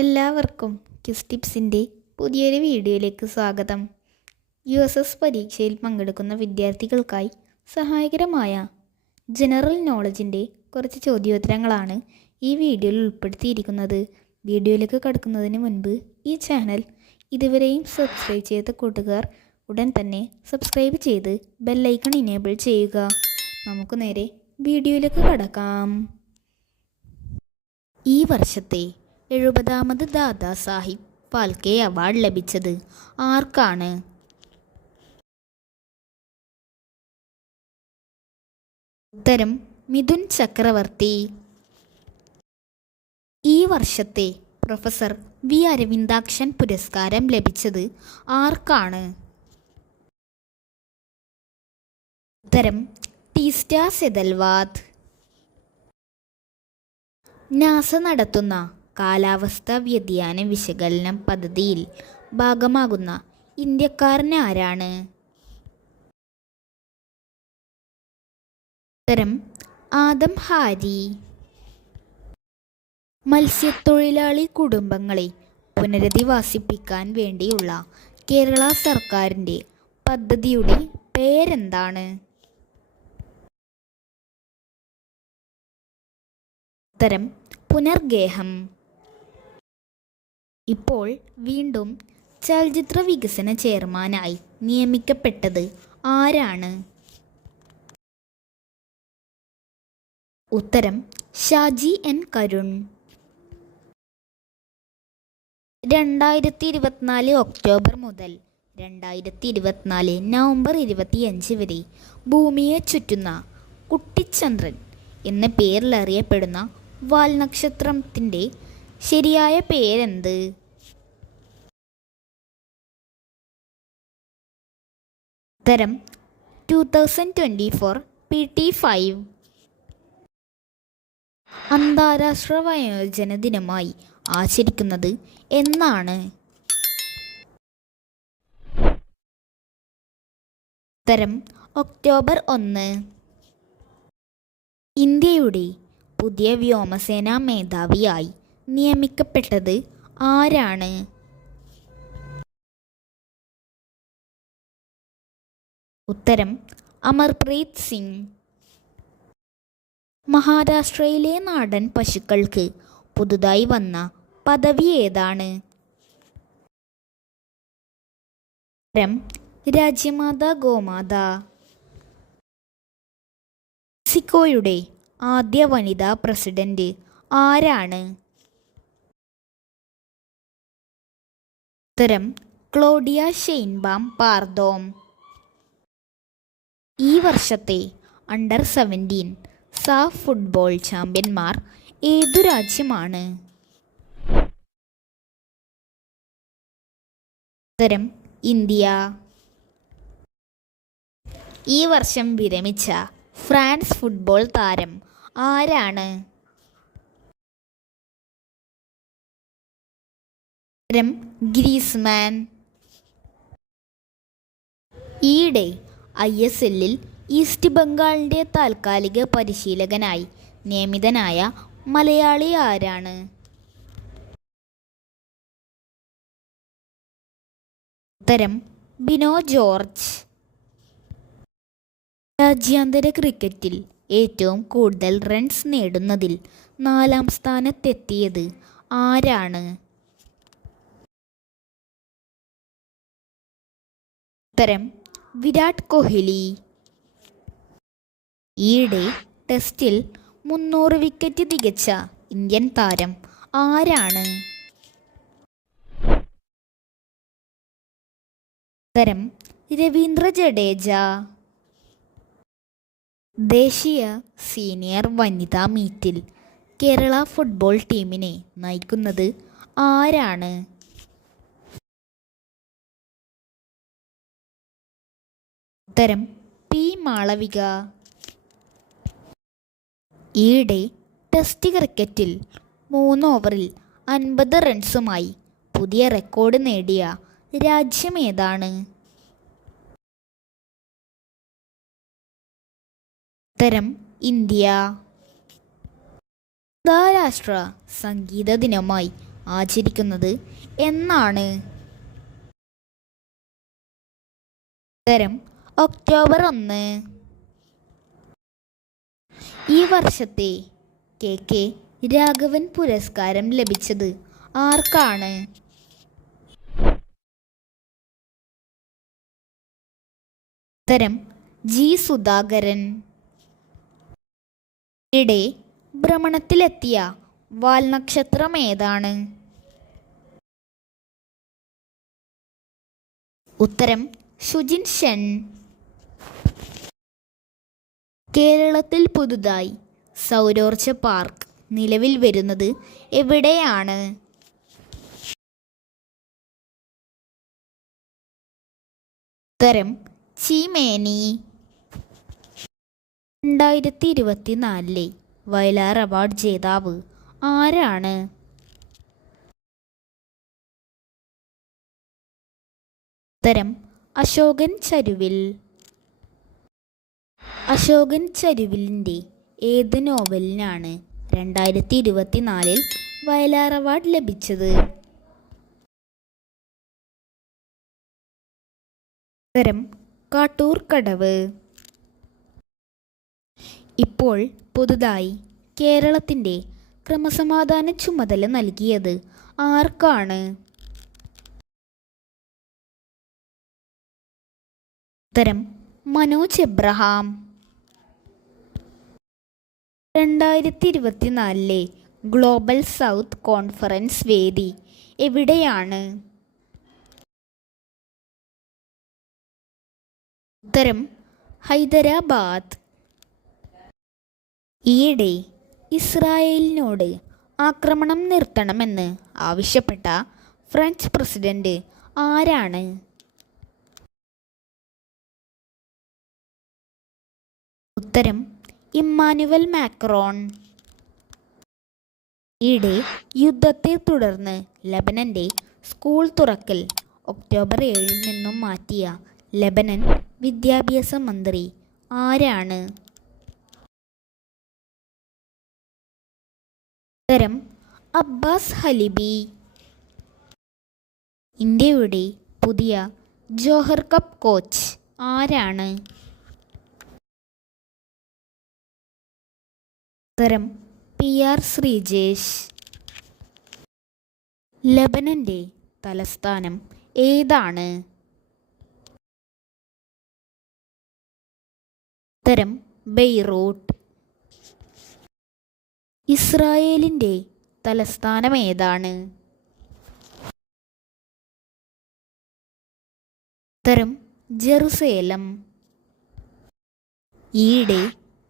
എല്ലാവർക്കും ക്വിസ് ടിപ്സിൻ്റെ പുതിയൊരു വീഡിയോയിലേക്ക് സ്വാഗതം. USS പരീക്ഷയിൽ പങ്കെടുക്കുന്ന വിദ്യാർത്ഥികൾക്കായി സഹായകരമായ ജനറൽ നോളജിൻ്റെ കുറച്ച് ചോദ്യോത്തരങ്ങളാണ് ഈ വീഡിയോയിൽ ഉൾപ്പെടുത്തിയിരിക്കുന്നത്. വീഡിയോയിലേക്ക് കടക്കുന്നതിന് മുൻപ് ഈ ചാനൽ ഇതുവരെയും സബ്സ്ക്രൈബ് ചെയ്ത കൂട്ടുകാർ ഉടൻ തന്നെ സബ്സ്ക്രൈബ് ചെയ്ത് ബെല്ലൈക്കൺ ഇനേബിൾ ചെയ്യുക. നമുക്ക് നേരെ വീഡിയോയിലേക്ക് കടക്കാം. ഈ വർഷത്തെ 70ാമത് ദാദാ സാഹിബ് ഫാൽക്കെ അവാർഡ് ലഭിച്ചത് ആർക്കാണ്? ഉത്തരം മിഥുൻ ചക്രവർത്തി. ഈ വർഷത്തെ പ്രൊഫസർ വി അരവിന്ദാക്ഷൻ പുരസ്കാരം ലഭിച്ചത് ആർക്കാണ്? ഉത്തരം ടീസ്റ്റ സെതൽവാദ്. നാസ നടത്തുന്ന കാലാവസ്ഥാ വ്യതിയാന വിശകലനം പദ്ധതിയിൽ ഭാഗമാകുന്ന ഇന്ത്യക്കാരൻ ആരാണ്? ഉത്തരം ആദം ഹാരി. മത്സ്യത്തൊഴിലാളി കുടുംബങ്ങളെ പുനരധിവസിപ്പിക്കാൻ വേണ്ടിയുള്ള കേരള സർക്കാരിൻ്റെ പദ്ധതിയുടെ പേരെന്താണ്? ഉത്തരം പുനർഗേഹം. ഇപ്പോൾ വീണ്ടും ചലച്ചിത്ര വികസന ചെയർമാനായി നിയമിക്കപ്പെട്ടത് ആരാണ്? ഉത്തരം ഷാജി എൻ കരുൺ. 2024 ഒക്ടോബർ മുതൽ 2024 നവംബർ 25 വരെ ഭൂമിയെ ചുറ്റുന്ന കുട്ടിച്ചന്ദ്രൻ എന്ന പേരിൽ അറിയപ്പെടുന്ന വാൽനക്ഷത്രത്തിൻ്റെ ശരിയായ പേരെന്ത്? ഉത്തരം 2024 PT5. അന്താരാഷ്ട്ര വയോജന ദിനമായി ആചരിക്കുന്നത് എന്നാണ്? ഉത്തരം ഒക്ടോബർ 1. ഇന്ത്യയുടെ പുതിയ വ്യോമസേനാ മേധാവിയായി നിയമിക്കപ്പെട്ടത് ആരാണ്? ഉത്തരം അമർപ്രീത് സിംഗ്. മഹാരാഷ്ട്രയിലെ നാടൻ പശുക്കൾക്ക് പുതുതായി വന്ന പദവി ഏതാണ്? ഉത്തരം രാജ്യമാത ഗോമാത. മെക്സിക്കോയുടെ ആദ്യ വനിതാ പ്രസിഡന്റ് ആരാണ്? ഉത്തരം ക്ലോഡിയ ഷെയ്ൻബാം പാർദോം. ഈ വർഷത്തെ അണ്ടർ 17 സാഫ് ഫുട്ബോൾ ചാമ്പ്യന്മാർ ഏതു രാജ്യമാണ്? ഉത്തരം ഇന്ത്യ. ഈ വർഷം വിരമിച്ച ഫ്രാൻസ് ഫുട്ബോൾ താരം ആരാണ്? ഉത്തരം ഗ്രീസ്മാൻ. ഈയിടെ ISLൽ ഈസ്റ്റ് ബംഗാളിൻ്റെ താൽക്കാലിക പരിശീലകനായി നിയമിതനായ മലയാളി ആരാണ്? ഉത്തരം ബിനോ ജോർജ്. രാജ്യാന്തര ക്രിക്കറ്റിൽ ഏറ്റവും കൂടുതൽ റൺസ് നേടുന്നതിൽ 4ാം സ്ഥാനത്തെത്തിയത് ആരാണ്? ഉത്തരം വിരാട് കോഹ്ലി. ഈയിടെ ടെസ്റ്റിൽ 300 വിക്കറ്റ് തികച്ച ഇന്ത്യൻ താരം ആരാണ്? ഉത്തരം രവീന്ദ്ര ജഡേജ. ദേശീയ സീനിയർ വനിതാ മീറ്റിൽ കേരള ഫുട്ബോൾ ടീമിനെ നയിക്കുന്നത് ആരാണ്? ഉത്തരം പി മാളവിക. ഈയിടെ ടെസ്റ്റ് ക്രിക്കറ്റിൽ 3 ഓവറിൽ 50 റൺസുമായി പുതിയ റെക്കോർഡ് നേടിയ രാജ്യമേതാണ്? ഉത്തരം ഇന്ത്യ. അന്താരാഷ്ട്ര സംഗീത ദിനമായി ആചരിക്കുന്നത് എന്നാണ്? ഉത്തരം ഒക്ടോബർ 1. ഈ വർഷത്തെ കെ രാഘവൻ പുരസ്കാരം ലഭിച്ചത് ആർക്കാണ്? ഉത്തരം ജി സുധാകരൻ. ഇടെ ഭ്രമണത്തിലെത്തിയ വാൽനക്ഷത്രം ഏതാണ്? ഉത്തരം ഷുജിൻ ഷൻ. കേരളത്തിൽ പുതുതായി സൗരോർജ പാർക്ക് നിലവിൽ വരുന്നത് എവിടെയാണ്? ഉത്തരം ചീമേനി. 2024 വയലാർ അവാർഡ് ജേതാവ് ആരാണ്? ഉത്തരം അശോകൻ ചരുവിൽ. അശോകൻ ചരുവിലിൻ്റെ ഏത് നോവലിനാണ് 2024 വയലാർ അവാർഡ് ലഭിച്ചത്? ഉത്തരം കാട്ടൂർ കടവ്. ഇപ്പോൾ പുതുതായി കേരളത്തിൻ്റെ ക്രമസമാധാന ചുമതല നൽകിയത് ആർക്കാണ്? ഉത്തരം Manoj Abraham. 2024 global south conference വേദി എവിടെയാണ്? ഉത്തരം ഹൈദരാബാദ്. ഈയിടെ ഇസ്രായേലിനോട് ആക്രമണം നിർത്തണമെന്ന് ആവശ്യപ്പെട്ട ഫ്രഞ്ച് പ്രസിഡന്റ് ആരാണ്? ഉത്തരം ഇമ്മാനുവൽ മാക്രോൺ. ഈയിടെ യുദ്ധത്തെ തുടർന്ന് ലെബനന്റെ സ്കൂൾ തുറക്കൽ ഒക്ടോബർ 7 നിന്നും മാറ്റിയ ലെബനൻ വിദ്യാഭ്യാസ മന്ത്രി ആരാണ്? ഉത്തരം അബ്ബാസ് ഹലിബി. ഇന്ത്യയുടെ പുതിയ ജോഹർ കപ്പ് കോച്ച് ആരാണ്? ഉത്തരം PR ശ്രീജേഷ്. ലെബനന്റെ തലസ്ഥാനം ഏതാണ്? ഉത്തരം ബെയ്റൂട്ട്. ഇസ്രായേലിൻ്റെ തലസ്ഥാനം ഏതാണ്? ഉത്തരം ജെറുസലേം. ഈയിടെ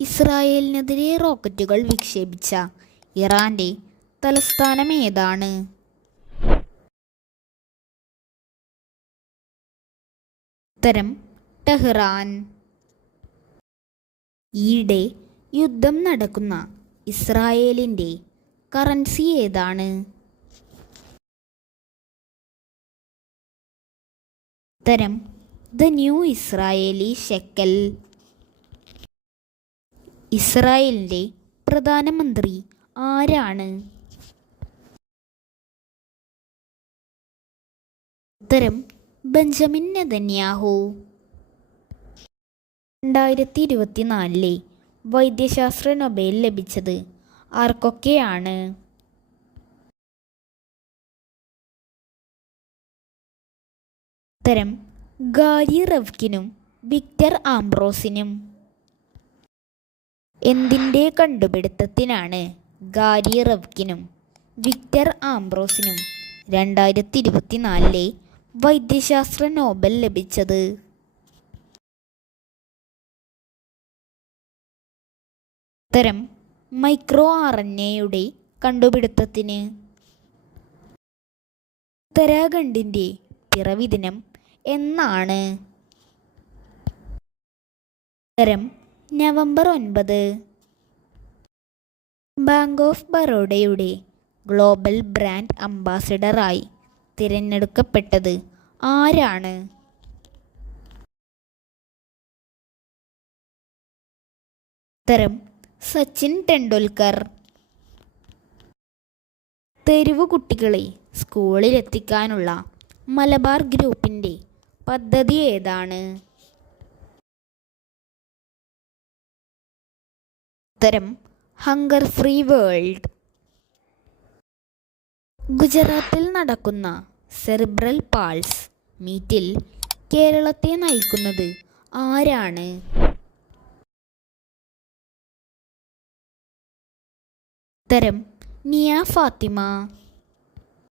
ഇസ്രായേലിനെതിരെ റോക്കറ്റുകൾ വിക്ഷേപിച്ച ഇറാന്റെ തലസ്ഥാനം ഏതാണ്? ഉത്തരം ടെഹ്റാൻ. ഈയിടെ യുദ്ധം നടക്കുന്ന ഇസ്രായേലിൻ്റെ കറൻസി ഏതാണ്? ഉത്തരം ദ ന്യൂ ഇസ്രായേലി ഷെക്കൽ. ഇസ്രായേലിൻ്റെ പ്രധാനമന്ത്രി ആരാണ്? ഉത്തരം ബെഞ്ചമിൻ നെതന്യാഹു. 2024 വൈദ്യശാസ്ത്ര നൊബേൽ ലഭിച്ചത് ആർക്കൊക്കെയാണ്? ഉത്തരം ഗാരി റെവ്കിനും വിക്ടർ ആംബ്രോസിനും. എന്തിൻ്റെ കണ്ടുപിടുത്തത്തിനാണ് ഗാരി റെവ്കിനും വിക്ടർ ആംബ്രോസിനും 2024 വൈദ്യശാസ്ത്ര നോബൽ ലഭിച്ചത്? ഉത്തരം മൈക്രോ RNA കണ്ടുപിടുത്തത്തിന്. ഉത്തരാഖണ്ഡിൻ്റെ പിറവി ദിനം എന്നാണ്? ഉത്തരം നവംബർ 9. ബാങ്ക് ഓഫ് ബറോഡയുടെ ഗ്ലോബൽ ബ്രാൻഡ് അംബാസിഡറായി തിരഞ്ഞെടുക്കപ്പെട്ടത് ആരാണ്? ഉത്തരം സച്ചിൻ ടെണ്ടുൽക്കർ. തെരുവു കുട്ടികളെ സ്കൂളിലെത്തിക്കാനുള്ള മലബാർ ഗ്രൂപ്പിൻ്റെ പദ്ധതി ഏതാണ്? ഉത്തരം ഹങ്കർ ഫ്രീ വേൾഡ്. ഗുജറാത്തിൽ നടക്കുന്ന സെറിബ്രൽ പാൾസ് മീറ്റിൽ കേരളത്തെ നയിക്കുന്നത് ആരാണ്? ഉത്തരം നിയ ഫാത്തിമ.